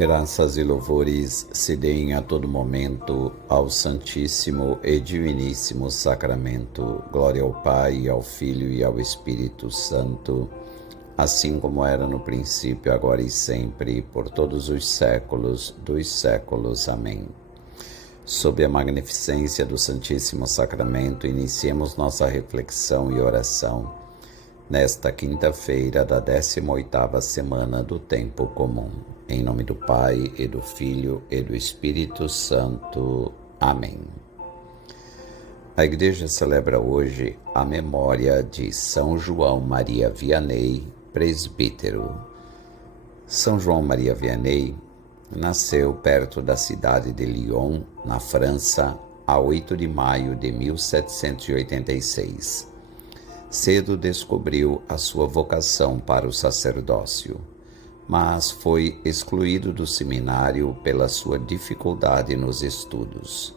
Graças e louvores se deem a todo momento ao Santíssimo e Diviníssimo Sacramento. Glória ao Pai, ao Filho e ao Espírito Santo, assim como era no princípio, agora e sempre, por todos os séculos dos séculos. Amém. Sob a magnificência do Santíssimo Sacramento, iniciemos nossa reflexão e oração nesta quinta-feira da 18ª semana do Tempo Comum. Em nome do Pai, e do Filho, e do Espírito Santo. Amém. A Igreja celebra hoje a memória de São João Maria Vianney, presbítero. São João Maria Vianney nasceu perto da cidade de Lyon, na França, a 8 de maio de 1786. Cedo descobriu a sua vocação para o sacerdócio, mas foi excluído do seminário pela sua dificuldade nos estudos.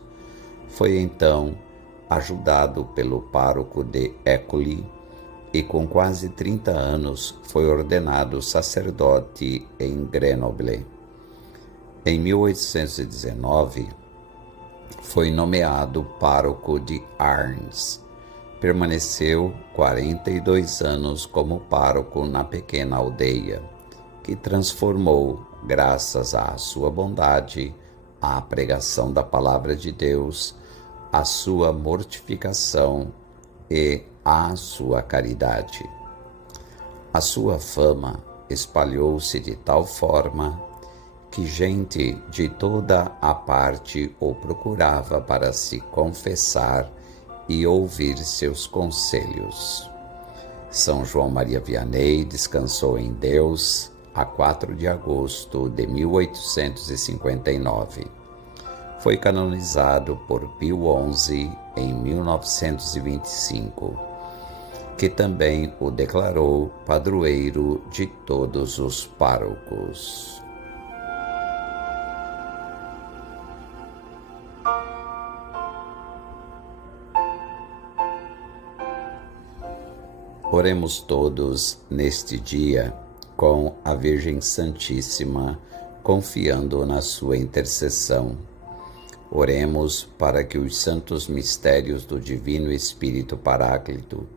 Foi então ajudado pelo pároco de École e com quase 30 anos foi ordenado sacerdote em Grenoble. Em 1819, foi nomeado pároco de Arns. Permaneceu 42 anos como pároco na pequena aldeia, que transformou, graças à sua bondade, à pregação da palavra de Deus, à sua mortificação e à sua caridade. A sua fama espalhou-se de tal forma que gente de toda a parte o procurava para se confessar e ouvir seus conselhos. São João Maria Vianney descansou em Deus a 4 de agosto de 1859. Foi canonizado por Pio XI em 1925, que também o declarou padroeiro de todos os párocos. Oremos todos neste dia com a Virgem Santíssima, confiando na sua intercessão. Oremos para que os santos mistérios do Divino Espírito Paráclito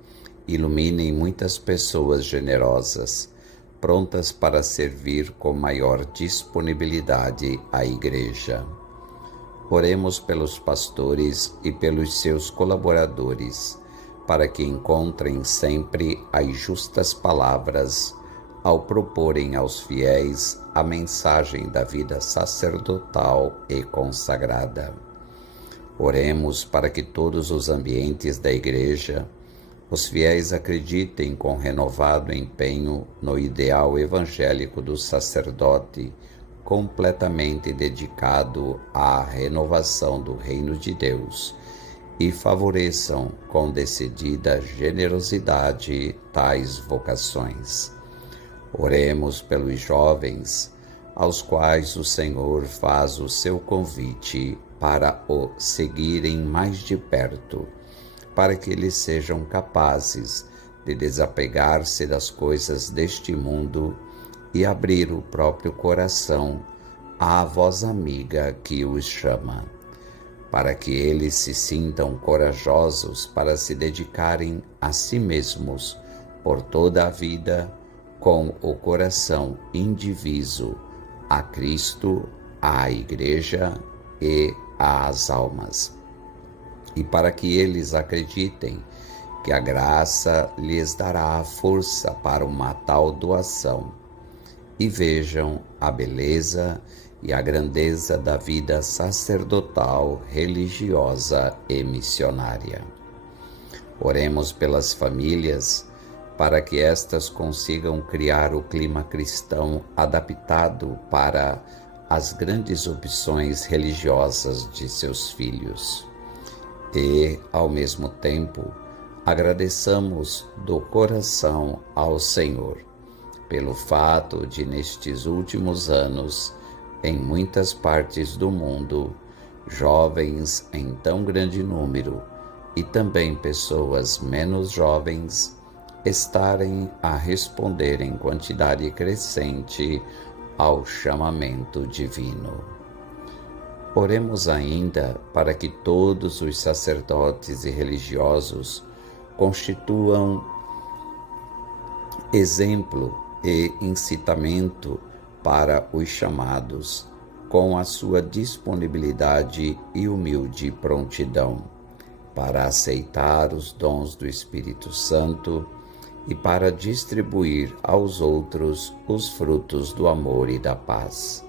iluminem muitas pessoas generosas, prontas para servir com maior disponibilidade à Igreja. Oremos pelos pastores e pelos seus colaboradores, para que encontrem sempre as justas palavras ao proporem aos fiéis a mensagem da vida sacerdotal e consagrada. Oremos para que todos os ambientes da Igreja, os fiéis acreditem com renovado empenho no ideal evangélico do sacerdote, completamente dedicado à renovação do reino de Deus, e favoreçam com decidida generosidade tais vocações. Oremos pelos jovens, aos quais o Senhor faz o seu convite para o seguirem mais de perto, para que eles sejam capazes de desapegar-se das coisas deste mundo e abrir o próprio coração à voz amiga que os chama, para que eles se sintam corajosos para se dedicarem a si mesmos por toda a vida, com o coração indiviso a Cristo, à Igreja e às almas. E para que eles acreditem que a graça lhes dará a força para uma tal doação, e vejam a beleza e a grandeza da vida sacerdotal, religiosa e missionária. Oremos pelas famílias, para que estas consigam criar o clima cristão adaptado para as grandes opções religiosas de seus filhos. E, ao mesmo tempo, Agradeçamos do coração ao Senhor pelo fato de, nestes últimos anos, em muitas partes do mundo, jovens em tão grande número e também pessoas menos jovens estarem a responder em quantidade crescente ao chamamento divino. Oremos ainda para que todos os sacerdotes e religiosos constituam exemplo e incitamento para os chamados, com a sua disponibilidade e humilde prontidão, para aceitar os dons do Espírito Santo e para distribuir aos outros os frutos do amor e da paz,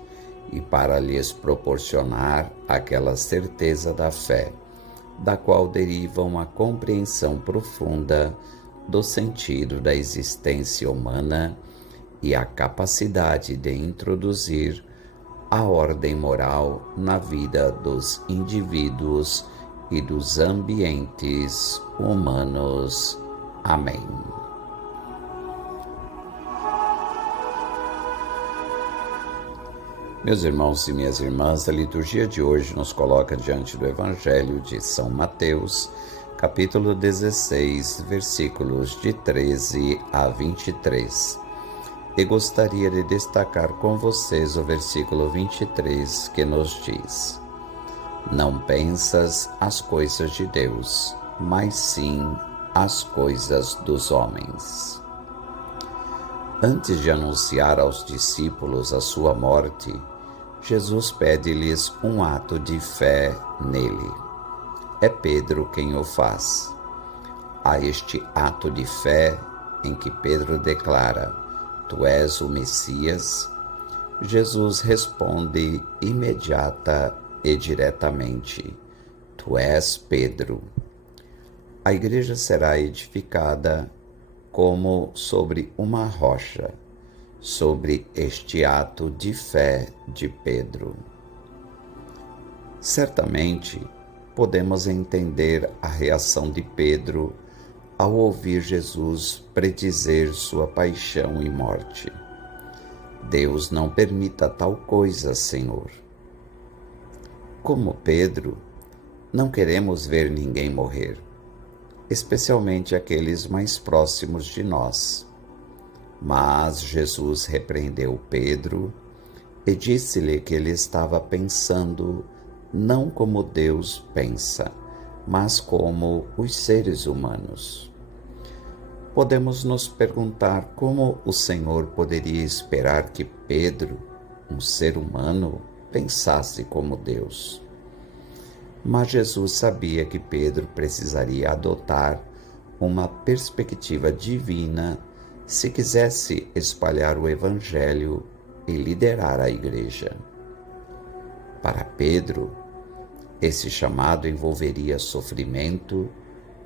e para lhes proporcionar aquela certeza da fé, da qual derivam a compreensão profunda do sentido da existência humana e a capacidade de introduzir a ordem moral na vida dos indivíduos e dos ambientes humanos. Amém. Meus irmãos e minhas irmãs, a liturgia de hoje nos coloca diante do Evangelho de São Mateus, capítulo 16, versículos de 13 a 23. E gostaria de destacar com vocês o versículo 23, que nos diz: Não pensas as coisas de Deus, mas sim as coisas dos homens. Antes de anunciar aos discípulos a sua morte, Jesus pede-lhes um ato de fé nele. É Pedro quem o faz. A este ato de fé, em que Pedro declara: Tu és o Messias, Jesus responde imediata e diretamente: Tu és Pedro. A igreja será edificada como sobre uma rocha, sobre este ato de fé de Pedro. Certamente, podemos entender a reação de Pedro ao ouvir Jesus predizer sua paixão e morte. Deus não permita tal coisa, Senhor. Como Pedro, não queremos ver ninguém morrer, especialmente aqueles mais próximos de nós. Mas Jesus repreendeu Pedro e disse-lhe que ele estava pensando não como Deus pensa, mas como os seres humanos. Podemos nos perguntar como o Senhor poderia esperar que Pedro, um ser humano, pensasse como Deus. Mas Jesus sabia que Pedro precisaria adotar uma perspectiva divina se quisesse espalhar o Evangelho e liderar a igreja. Para Pedro, esse chamado envolveria sofrimento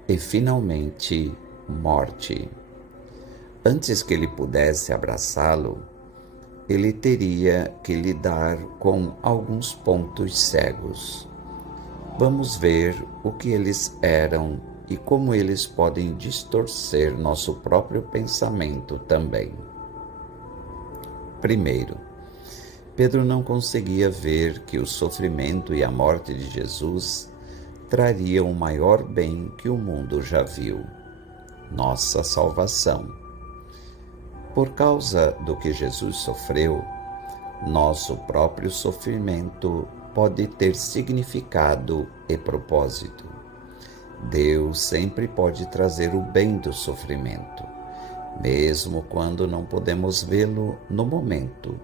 e, finalmente, morte. Antes que ele pudesse abraçá-lo, ele teria que lidar com alguns pontos cegos. Vamos ver o que eles eram e como eles podem distorcer nosso próprio pensamento também. Primeiro, Pedro não conseguia ver que o sofrimento e a morte de Jesus trariam o maior bem que o mundo já viu: nossa salvação. Por causa do que Jesus sofreu, nosso próprio sofrimento pode ter significado e propósito. Deus sempre pode trazer o bem do sofrimento, mesmo quando não podemos vê-lo no momento,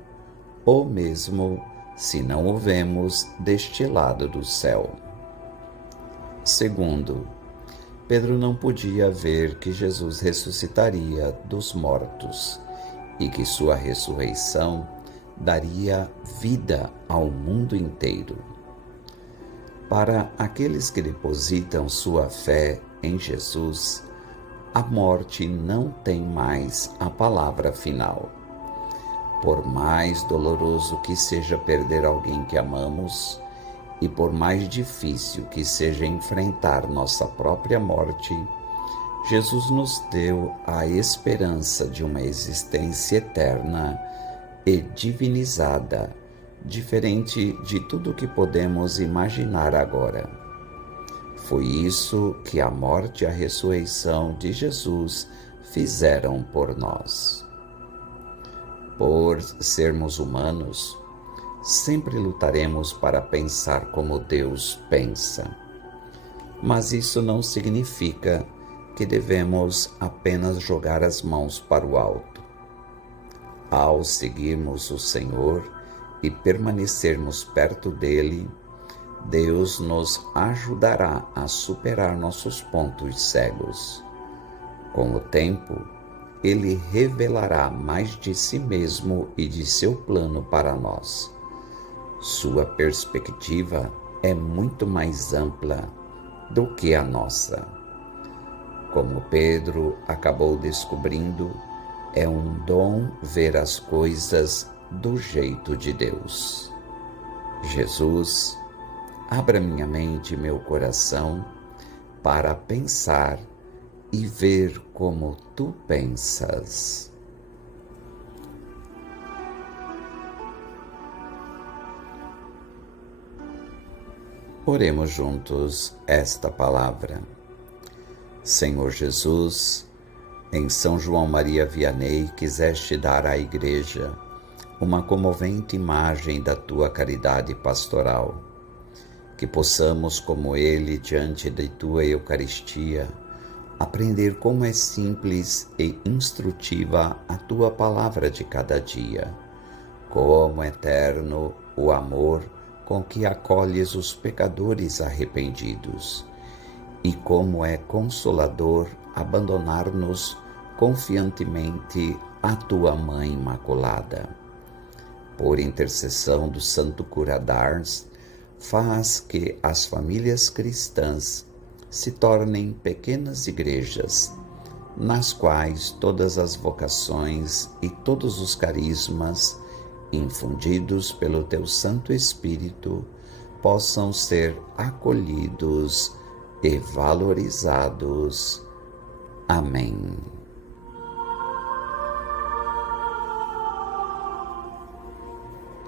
ou mesmo se não o vemos deste lado do céu. Segundo, Pedro não podia ver que Jesus ressuscitaria dos mortos e que sua ressurreição daria vida ao mundo inteiro. Para aqueles que depositam sua fé em Jesus, a morte não tem mais a palavra final. Por mais doloroso que seja perder alguém que amamos, e por mais difícil que seja enfrentar nossa própria morte, Jesus nos deu a esperança de uma existência eterna e divinizada, diferente de tudo que podemos imaginar agora. Foi isso que a morte e a ressurreição de Jesus fizeram por nós. Por sermos humanos, sempre lutaremos para pensar como Deus pensa. Mas isso não significa que devemos apenas jogar as mãos para o alto. Ao seguirmos o Senhor e permanecermos perto dele, Deus nos ajudará a superar nossos pontos cegos. Com o tempo, Ele revelará mais de si mesmo e de seu plano para nós. Sua perspectiva é muito mais ampla do que a nossa. Como Pedro acabou descobrindo, é um dom ver as coisas do jeito de Deus. Jesus, abra minha mente e meu coração para pensar e ver como tu pensas. Oremos juntos esta palavra. Senhor Jesus, em São João Maria Vianney quiseste dar à Igreja uma comovente imagem da tua caridade pastoral. Que possamos, como ele, diante de tua Eucaristia, aprender como é simples e instrutiva a tua palavra de cada dia, como eterno o amor com que acolhes os pecadores arrependidos, e como é consolador abandonar-nos confiantemente à tua Mãe Imaculada. Por intercessão do Santo Cura d'Ars, faz que as famílias cristãs se tornem pequenas igrejas, nas quais todas as vocações e todos os carismas, infundidos pelo teu Santo Espírito, possam ser acolhidos e valorizados. Amém.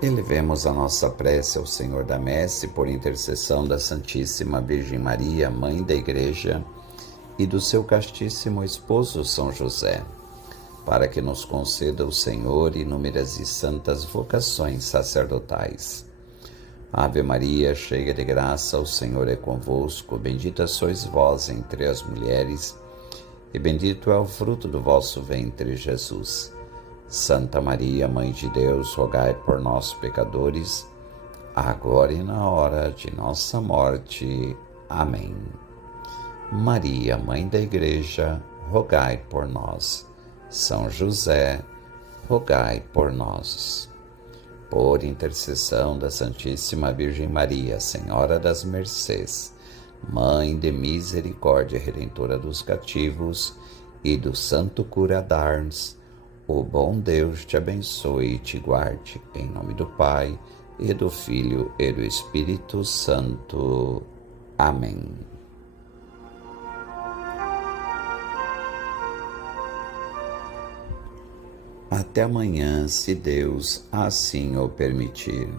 Elevemos a nossa prece ao Senhor da Messe por intercessão da Santíssima Virgem Maria, Mãe da Igreja, e do seu castíssimo esposo São José, para que nos conceda o Senhor inúmeras e santas vocações sacerdotais. Ave Maria, cheia de graça, o Senhor é convosco, bendita sois vós entre as mulheres, e bendito é o fruto do vosso ventre, Jesus. Santa Maria, Mãe de Deus, rogai por nós, pecadores, agora e na hora de nossa morte. Amém. Maria, Mãe da Igreja, rogai por nós. São José, rogai por nós. Por intercessão da Santíssima Virgem Maria, Senhora das Mercês, Mãe de Misericórdia Redentora dos Cativos e do Santo Cura d'Ars, o bom Deus te abençoe e te guarde, em nome do Pai, e do Filho, e do Espírito Santo. Amém. Até amanhã, se Deus assim o permitir.